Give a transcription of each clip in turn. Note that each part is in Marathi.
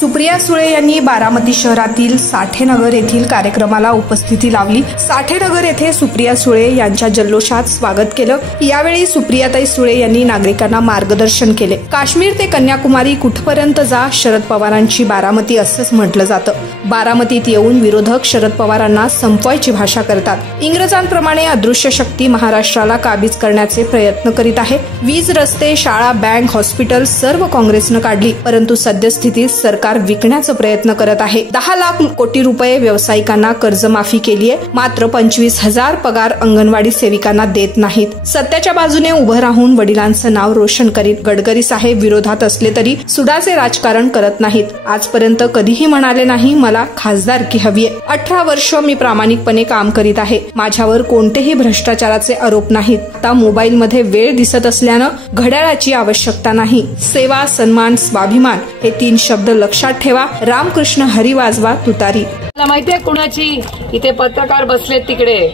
सुप्रिया सुळे यांनी बारामती शहरातील साठेनगर येथील कार्यक्रमाला उपस्थिती लावली। साठेनगर येथे सुप्रिया सुळे यांच्या जल्लोषात स्वागत केलं। यावेळी सुप्रियाताई सुळे यांनी नागरिकांना मार्गदर्शन केले। काश्मीर ते कन्याकुमारी कुठपर्यंत जा, शरद पवारांची बारामती असंच म्हटलं जातं। बारामतीत येऊन विरोधक शरद पवारांना संपवायची भाषा करतात। इंग्रजांप्रमाणे अदृश्य शक्ती महाराष्ट्राला काबीज करण्याचे प्रयत्न करीत आहे। वीज, रस्ते, शाळा, बँक, हॉस्पिटल सर्व काँग्रेसनं काढली, परंतु सद्यस्थितीत सरकार विकण्याचा प्रयत्न करत आहे। 10 लाख कोटी रुपये व्यावसायिकांना कर्जमाफी केली आहे, मात्र 25,000 पगार अंगणवाडी सेविकांना देत नाहीत। सत्याच्या बाजूने उभं राहून वडिलांचं नाव रोशन करीत गडकरी साहेब विरोधात असले तरी सुडाचे राजकारण करत नाहीत। आजपर्यंत कधीही म्हणाले नाही मला खासदारकी हवी आहे। 18 वर्ष मी प्रामाणिकपणे काम करीत आहे। माझ्यावर कोणतेही भ्रष्टाचाराचे आरोप नाहीत। आता मोबाईलमध्ये वेळ दिसत असल्यानं घड्याळाची आवश्यकता नाही। सेवा, सन्मान, स्वाभिमान हे 3 शब्द लक्षात ठेवा। रामकृष्ण हरी वाजवा तुतारी। तुम्हाला माहितीये कुणाची इथे पत्रकार बसलेत तिकडे?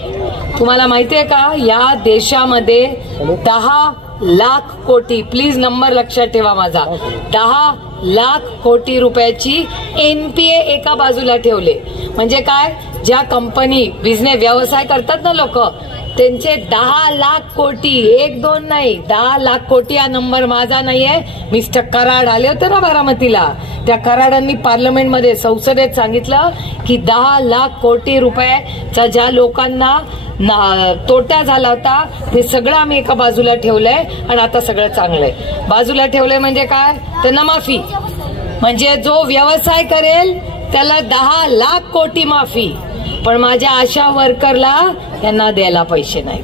तुम्हाला माहितीये का या देशामध्ये 10 लाख कोटी, प्लीज नंबर लक्षात ठेवा माझा, 10 लाख कोटी रुपयाची एनपीए एका बाजूला ठेवले। म्हणजे काय, ज्या कंपनी बिझनेस व्यवसाय करतात ना लोक, त्यांचे 10 लाख कोटी, 1-2 नाही 10 लाख कोटी हा नंबर माझा नाहीये। मिस्टर कराड आले होते ना बारामतीला, त्या कराडांनी पार्लमेंटमध्ये संसदेत सांगितलं की 10 लाख कोटी रुपयाचा ज्या लोकांना तोटा झाला होता ते सगळं आम्ही एका बाजूला ठेवलंय आणि आता सगळं चांगलंय। बाजूला ठेवलंय म्हणजे काय, त्यांना माफी, म्हणजे जो व्यवसाय करेल त्याला 10 लाख कोटी माफी, पण माझ्या आशा वर्करला त्यांना द्यायला पैसे नाही।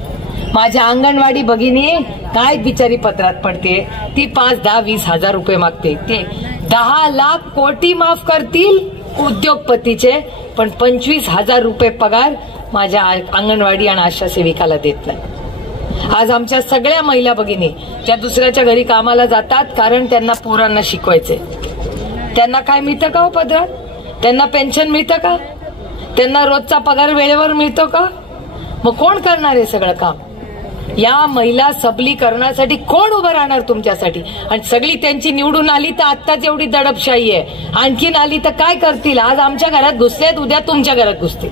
माझ्या अंगणवाडी भगिनी काय बिचारी पत्रात पडते, ती 5, 10, 20 हजार रुपये मागते। ते 10 लाख कोटी माफ करतील उद्योगपतीचे, पण 25,000 रुपये पगार माझ्या अंगणवाडी आणि आशा सेविकाला देत नाही। आज आमच्या सगळ्या महिला भगिनी ज्या दुसऱ्याच्या घरी कामाला जातात कारण त्यांना पोरांना शिकवायचे, त्यांना काय मिळतं का हो पदरात? त्यांना पेन्शन मिळतं का? त्यांना रोजचा पगार वेळेवर मिळतो का? मग कोण करणार आहे सगळं काम? या महिला सबलीकरणासाठी कोण उभं राहणार तुमच्यासाठी? आणि सगळी त्यांची निवडून आली तर आत्ताच एवढी दडपशाही आहे, आणखीन आली तर काय करतील? आज आमच्या घरात घुसलेत, उद्या तुमच्या घरात घुसतील।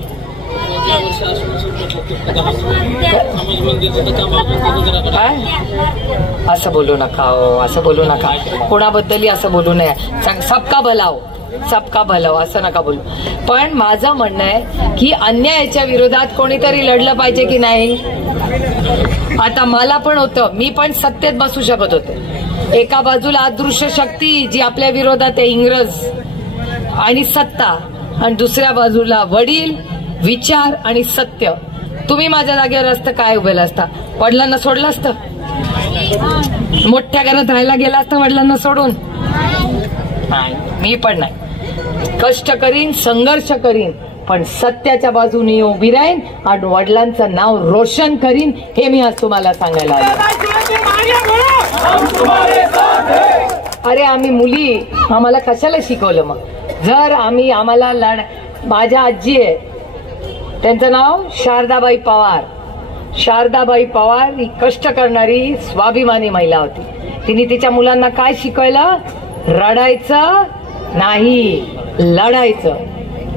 असं बोलू नका हो, असं बोलू नका, कोणाबद्दलही असं बोलू नये। सबका भलाव, सबका भलाव असं नका बोलू। पण माझं म्हणणं आहे की अन्यायाच्या विरोधात कोणीतरी लढलं पाहिजे की नाही? आता मला पण होतं, मी पण सत्तेत बसू शकत होते। एका बाजूला अदृश्य शक्ती जी आपल्या विरोधात आहे, इंग्रज आणि सत्ता, आणि दुसऱ्या बाजूला वडील, विचार आणि सत्य। तुम्ही माझ्या जागेवर असतं काय उभेला असता? वडिलांना सोडलं असतं? मोठ्या घरात राहायला गेला असतं वडिलांना सोडून? नाही, मी पण नाही। कष्ट करीन, संघर्ष करीन, पण सत्याच्या बाजूने उभी राहीन आणि वडिलांचं नाव रोशन करीन, हे मी आज तुम्हाला सांगायला आले। अरे आम्ही मुली, आम्हाला कशाला शिकवलं मग? जर आम्हाला माझ्या आजी आहे, त्यांचं नाव शारदाबाई पवार। शारदाबाई पवार ही कष्ट करणारी स्वाभिमानी महिला होती। तिने तिच्या मुलांना काय शिकवलं? रडायचं नाही, लढायचं।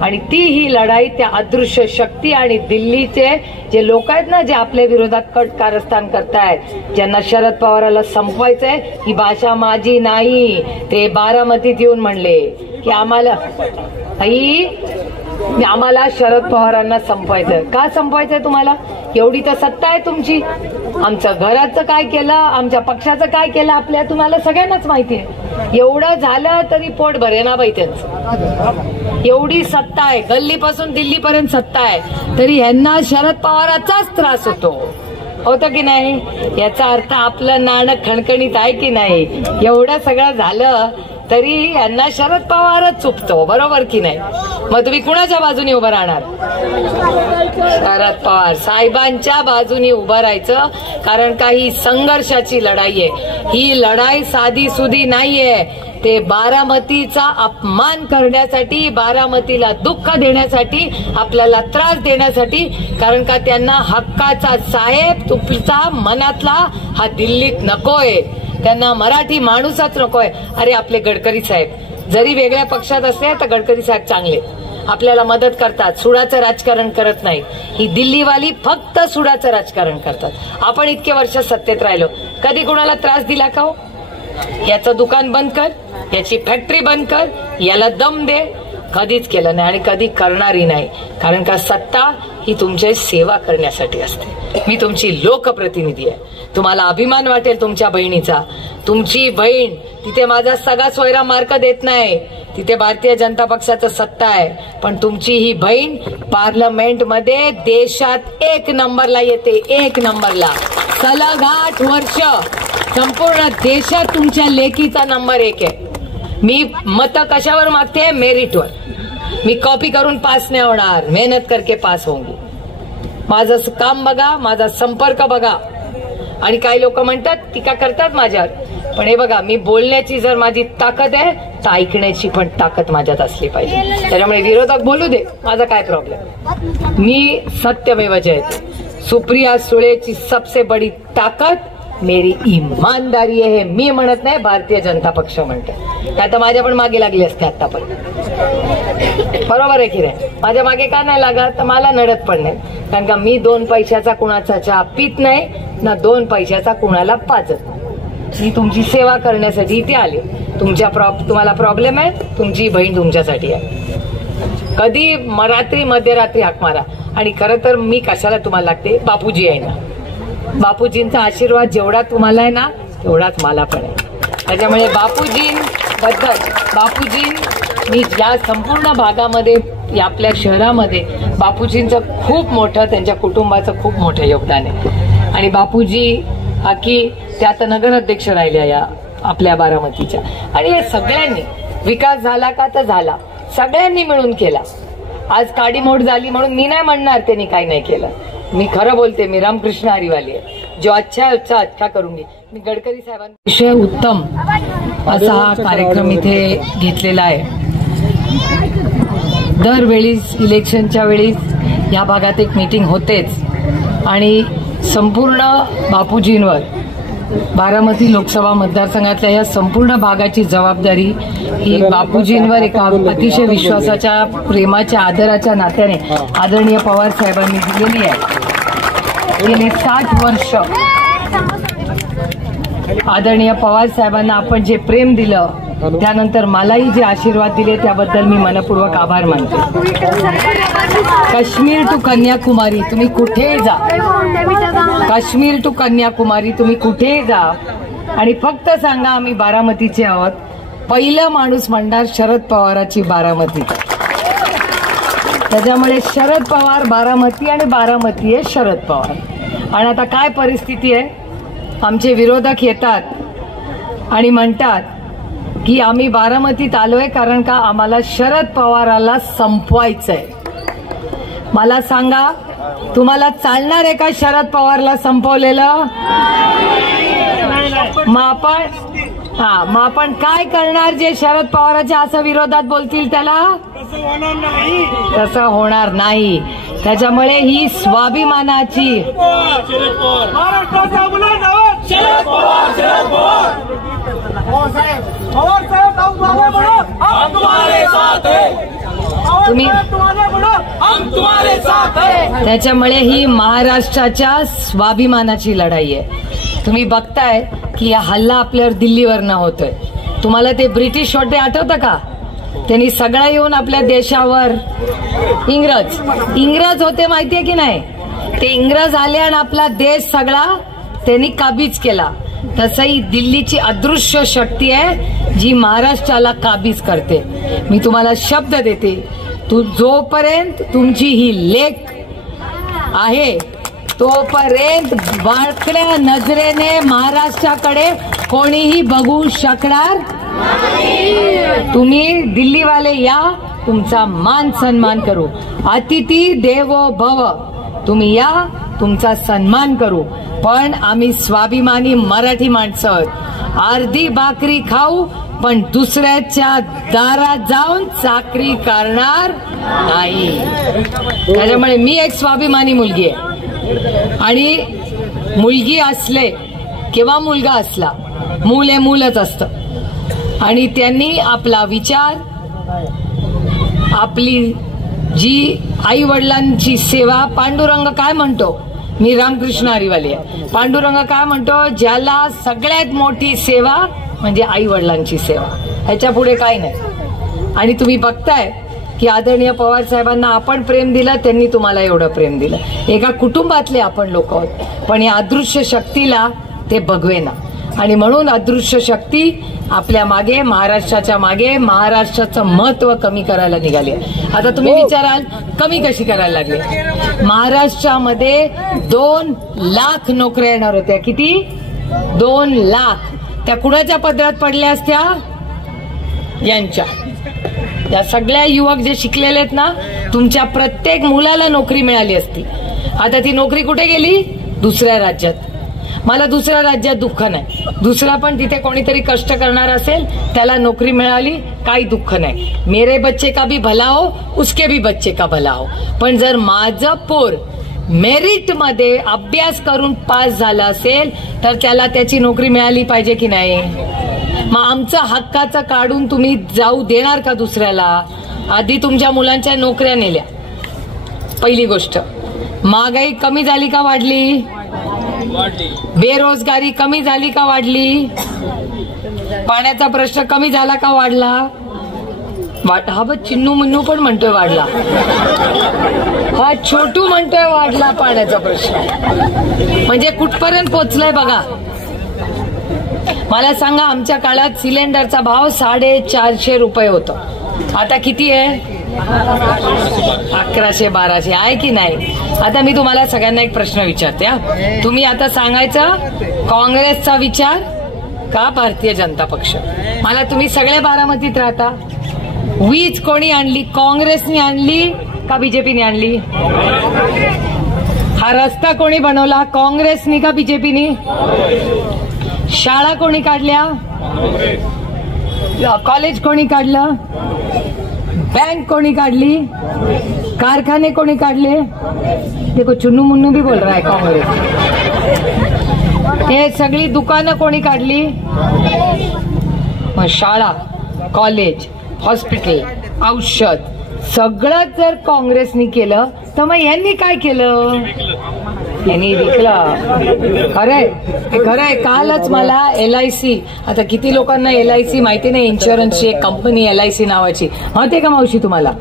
आणि ती ही लढाई त्या अदृश्य शक्ती आणि दिल्लीचे जे लोक आहेत ना, जे आपल्या विरोधात कट कारस्थान करतायत, ज्यांना शरद पवाराला संपवायचंय, ही भाषा माझी नाही। ते बारामतीत येऊन म्हणले की आम्हाला शरद पवारांना संपवायचंय। का संपवायचंय तुम्हाला? एवढी तर सत्ता आहे तुमची। आमच्या घराचं काय केलं, आमच्या पक्षाचं काय केलं आपल्या, तुम्हाला सगळ्यांनाच माहिती आहे। एवढं झालं तरी पोट भरेना बाई त्यांचं। एवढी सत्ता आहे, गल्लीपासून दिल्लीपर्यंत सत्ता आहे, तरी ह्यांना शरद पवाराचाच त्रास होतं की नाही? याचा अर्थ आपलं नाणं खणखणीत आहे की नाही? एवढं सगळं झालं तरी यांना शरद पवारच चुपतो, बरोबर की नाही? मग तुम्ही कुणाच्या बाजूने उभं राहणार? शरद पवार साहेबांच्या बाजूने उभं राहायचं, कारण का ही संघर्षाची लढाई आहे। ही लढाई साधी सुधी नाहीये। ते बारामतीचा अपमान करण्यासाठी, बारामतीला दुःख देण्यासाठी, आपल्याला त्रास देण्यासाठी, कारण का त्यांना हक्काचा साहेब तुमचा मनातला हा दिल्लीत नकोय, त्यांना मराठी माणूसच नकोय। अरे आपले गडकरी साहेब जरी वेगळ्या पक्षात असले तर गडकरी साहेब चांगले, आपल्याला मदत करतात, सुडाचं राजकारण करत नाही. ही दिल्लीवाली फक्त सुडाचं राजकारण करतात. आपण इतके वर्ष सत्तेत राहिलो, कधी कुणाला त्रास दिला का हो? याचं दुकान बंद कर, याची फॅक्टरी बंद कर, याला दम दे, कधीच केलं नाही आणि कधी करणारही नाही. कारण का सत्ता ही तुमची सेवा करण्यासाठी असते. मी तुमची लोकप्रतिनिधी आहे. तुम्हाला अभिमान वाटेल तुमच्या बहिणीचा. तुमची बहीण तिथे माझा सगळा सोयरा मार्क देत नाही, तिथे भारतीय जनता पक्षाचं सत्ता आहे. पण तुमची ही बहीण पार्लमेंट मध्ये देशात 1 नंबरला येते, 1 नंबरला. सलग 8 वर्ष संपूर्ण देशात तुमच्या लेकीचा नंबर 1 आहे. मी मत कशावर मागते? मेरिटवर. मी कॉपी करून पास नाही होणार, मेहनत करके पास होंगी. माझं काम बघा, माझा संपर्क बघा. आणि काही लोक म्हणतात टीका करतात माझ्यावर, पण हे बघा, मी बोलण्याची जर माझी ताकद आहे तर ऐकण्याची पण ताकद माझ्यात असली पाहिजे. त्याच्यामुळे विरोधक बोलू दे, माझा काय प्रॉब्लेम. मी सत्यमेव जयते. सुप्रिया सुळेची सबसे बडी ताकद मेरी ईमानदारी आहे. हे मी म्हणत नाही, भारतीय जनता पक्ष म्हणते. आता माझ्या पण मागे लागली असते आतापर्यंत. बरोबर आहे की नाही? माझ्या मागे का नाही लागत? तर मला नडत पण नाही. कारण का मी 2 पैशाचा कुणाचा चहा पित नाही ना 2 पैशाचा कुणाला पाजत. मी तुमची सेवा करण्यासाठी इथे आले. तुम्हाला प्रॉब्लेम आहे, तुमची बहीण तुमच्यासाठी आहे. कधी रात्री मध्यरात्री हाक मारा. आणि खरं तर मी कशाला तुम्हाला लागते? बापूजी आहे ना. बापूजींचा आशीर्वाद जेवढा तुम्हाला आहे ना तेवढाच मला पण आहे. त्याच्यामुळे बापूजी मी या संपूर्ण भागामध्ये, आपल्या शहरामध्ये बापूजींचं खूप मोठं, त्यांच्या कुटुंबाचं खूप मोठं योगदान आहे. आणि बापूजी की त्या आता नगराध्यक्ष राहिल्या या आपल्या बारामतीच्या. आणि हे सगळ्यांनी विकास झाला का? तर झाला, सगळ्यांनी मिळून केला. आज काडीमोड झाली म्हणून मी नाही म्हणणार त्यांनी काही नाही केलं. मी खरं बोलते, मी रामकृष्ण हरिवाली आहे. जो अच्छा है उसका अच्छा करूंगी. मी गडकरी साहेबांना विषय उत्तम असा हा कार्यक्रम इथे घेतलेला आहे. दरवेळी इलेक्शनच्या वेळी या भागात एक मीटिंग होतेच आणि संपूर्ण बापूजींवर, बारामती लोकसभा मतदारसंघातल्या या संपूर्ण भागाची जबाबदारी ही बापूजींवर एका अतिशय विश्वासाच्या, प्रेमाच्या, आदराच्या नात्याने आदरणीय पवार साहेबांनी दिलेली आहे. गेली 60 वर्ष आदरणीय पवार साहेबांना आपण जे प्रेम दिलं, त्यानंतर मलाही जे आशीर्वाद दिले त्याबद्दल मी मनपूर्वक आभार मानते. काश्मीर टू कन्याकुमारी तुम्ही कुठेही जा, काश्मीर टू कन्याकुमारी तुम्ही कुठेही जा आणि फक्त सांगा आम्ही बारामतीचे आहोत. पहिलं माणूस म्हणणार शरद पवाराची बारामती. त्याच्यामुळे शरद पवार बारामती आणि बारामती आहे शरद पवार. आणि आता काय परिस्थिती आहे? आमचे विरोधक येतात आणि म्हणतात की आम्ही बारामतीत आलोय कारण का आम्हाला शरद पवाराला संपवायचंय. मला सांगा, तुम्हाला चालणार आहे का शरद पवारला संपवलेलं? मग आपण काय करणार जे शरद पवाराच्या असं विरोधात बोलतील त्याला? तसं होणार नाही. त्याच्यामुळे ही स्वाभिमानाची त्याच्यामुळे ही महाराष्ट्राच्या स्वाभिमानाची लढाई आहे. तुम्ही बघताय की हा हल्ला आपल्यावर दिल्लीवरनं होतोय. तुम्हाला ते ब्रिटिश होते आठवतं का? त्यांनी सगळं येऊन आपल्या देशावर, इंग्रज होते माहितीये की नाही? ते इंग्रज आले आणि आपला देश सगळा त्यांनी काबीज केला. तसंही दिल्लीची अदृश्य शक्ती आहे जी महाराष्ट्राला काबीज करते. मी तुम्हाला शब्द देते, जोपर्यंत तुमची ही लेक आहे तोपर्यंत वाकड्या नजरेने महाराष्ट्राकडे कोणीही बघू शकणार. तुम्ही दिल्लीवाले या, तुमचा मान सन्मान करू. अतिथी देवो भव. तुम्ही या, तुमचा सन्मान करू. पण आम्ही स्वाभिमानी मराठी माणसं आहोत. अर्धी भाकरी खाऊ पण दुसऱ्याच्या दारात जाऊन चाकरी करणार नाही. त्याच्यामुळे मी एक स्वाभिमानी मुलगी आहे. आणि मुलगी असले किंवा मुलगा असला, मूल हे मूलच असतं. आणि त्यांनी आपला विचार, आपली जी आई वडिलांची सेवा, पांडुरंग काय म्हणतो, मी रामकृष्ण हरिवाले आहे, पांडुरंग काय म्हणतो, ज्याला सगळ्यात मोठी सेवा म्हणजे आई वडिलांची सेवा, ह्याच्या पुढे काही नाही. आणि तुम्ही बघताय की आदरणीय पवार साहेबांना आपण प्रेम दिलं, त्यांनी तुम्हाला एवढं प्रेम दिलं. एका कुटुंबातले आपण लोक आहोत, पण या अदृश्य शक्तीला ते बघवेना. आणि म्हणून अदृश्य शक्ती आपल्या मागे, महाराष्ट्राच्या मागे, महाराष्ट्राचं महत्व कमी करायला निघाली. आता तुम्ही विचाराल कमी कशी करायला लागली. महाराष्ट्रामध्ये 2 लाख नोकऱ्या येणार होत्या. किती? 2 लाख. त्या कुणाच्या पदरात पडल्या असत्या? यांच्या. या सगळ्या युवक जे शिकलेले आहेत ना, तुमच्या प्रत्येक मुलाला नोकरी मिळाली असती. आता ती नोकरी कुठे गेली? दुसऱ्या राज्यात. मला दुसऱ्या राज्यात दुःख नाही, दुसरा पण तिथे कोणीतरी कष्ट करणार असेल त्याला नोकरी मिळाली, काही दुःख नाही. मेरे बच्चे का भी भला हो, उसके भी बच्चे का भला हो. पण जर माझं पोर मेरिट मध्ये अभ्यास करून पास झाला असेल तर त्याला त्याची नोकरी मिळाली पाहिजे की नाही. मग आमचं हक्काचं काढून तुम्ही जाऊ देणार का दुसऱ्याला? आधी तुमच्या मुलांच्या नोकऱ्या नेल्या. पहिली गोष्ट. महागाई कमी झाली का वाढली? बेरोजगारी कमी झाली का वाढली? पाण्याचा प्रश्न कमी झाला का वाढला? हा बघ चिन्नू मुन्नू पण म्हणतोय वाढला, हा छोटू म्हणतोय वाढला पाण्याचा प्रश्न. म्हणजे कुठपर्यंत पोहोचलाय बघा. मला सांगा, आमच्या काळात सिलेंडरचा भाव 450 रुपये होता, आता किती आहे? 1100-1200 आहे की नाही? आता मी तुम्हाला सगळ्यांना एक प्रश्न विचारते. तुम्ही आता सांगायचं काँग्रेसचा विचार का भारतीय जनता पक्ष? मला तुम्ही सगळे बारामतीत राहता. वीज कोणी आणली? काँग्रेसनी आणली का बीजेपीने आणली? हा रस्ता कोणी बनवला? काँग्रेसनी का बीजेपीनी? शाळा कोणी काढल्या? कॉलेज कोणी काढलं? बैंक कोणी काढली? कारखाने कोणी काढले? देखो चुन्नू मुन्नू भी बोल रहा है काँग्रेस. हे सगळी दुकानं कोणी काढली? मग शाळा, कॉलेज, हॉस्पिटल, औषध सगळं जर काँग्रेसनी केलं तर मग यांनी काय केलं? यांनी विकलं. खरंय. कालच मला LIC, आता किती लोकांना LIC माहिती नाही, इन्शुरन्सची एक कंपनी LIC नावाची, माहितीये का मावशी तुम्हाला?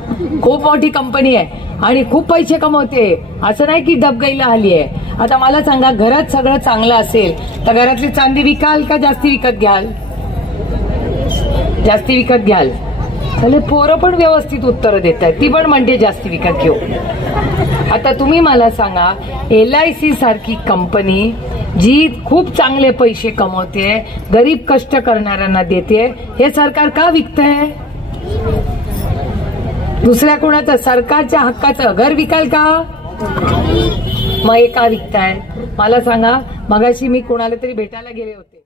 खूप मोठी कंपनी आहे आणि खूप पैसे कमवते. असं नाही की डबगईला आली आहे. आता मला सांगा, घरात सगळं चांगलं असेल तर घरातली चांदी विकाल का जास्ती विकत घ्याल? जास्ती विकत घ्याल. भले पोरं पण व्यवस्थित उत्तर देत आहेत, ती पण म्हणते जास्ती विकत घेऊ. आता तुम्ही मला सांगा, LIC सारखी कंपनी जी खूप चांगले पैसे कमवते, गरीब कष्ट करणाऱ्यांना देते, हे सरकार का विकतंय? दुसऱ्या कोणाचं? सरकारच्या हक्काचं घर विकाल का? मग हे का विकताय? मला सांगा. मगाशी मी कोणाला तरी भेटायला गेले होते.